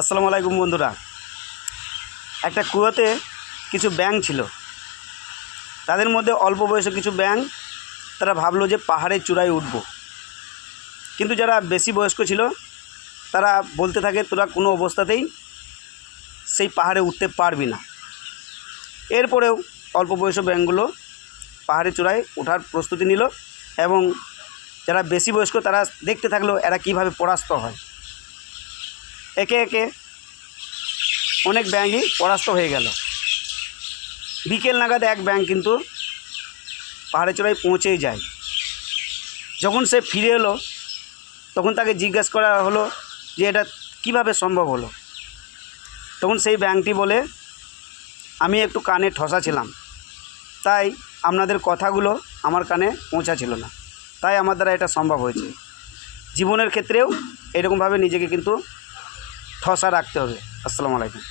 আসসালামু আলাইকুম বন্ধুরা। একটা কুয়োতে কিছু ব্যাঙ ছিল। তাদের মধ্যে অল্প বয়সে কিছু ব্যাঙ, তারা ভাবলো যে পাহাড়ের চূড়ায় উঠব। কিন্তু যারা বেশি বয়স্ক ছিল, তারা বলতে থাকে, তোরা কোনো অবস্থাতেই সেই পাহাড়ে উঠতে পারবি না। এরপরেও অল্প বয়সী ব্যাঙগুলো পাহাড়ের চূড়ায় ওঠার প্রস্তুতি নিল এবং যারা বেশি বয়স্ক, তারা দেখতে থাকল এরা কীভাবে পরাস্ত হয়। একে একে অনেক ব্যাঙই পরাস্ত হয়ে গেল। বিকেল নাগাদ এক ব্যাঙ কিন্তু পাহাড়ে চূড়ায় পৌঁছেই যায়। যখন সে ফিরে এলো, তখন তাকে জিজ্ঞেস করা হলো যে এটা কীভাবে সম্ভব হলো। তখন সেই ব্যাঙটি বলে, আমি একটু কানে ঠসা ছিলাম। তাই আপনাদের কথাগুলো আমার কানে পৌঁছাছিল না। তাই আমার দ্বারা এটা সম্ভব হয়েছে। জীবনের ক্ষেত্রেও এরকমভাবে নিজেকে কিন্তু ঠসা রাখতে হবে। আসসালামু আলাইকুম।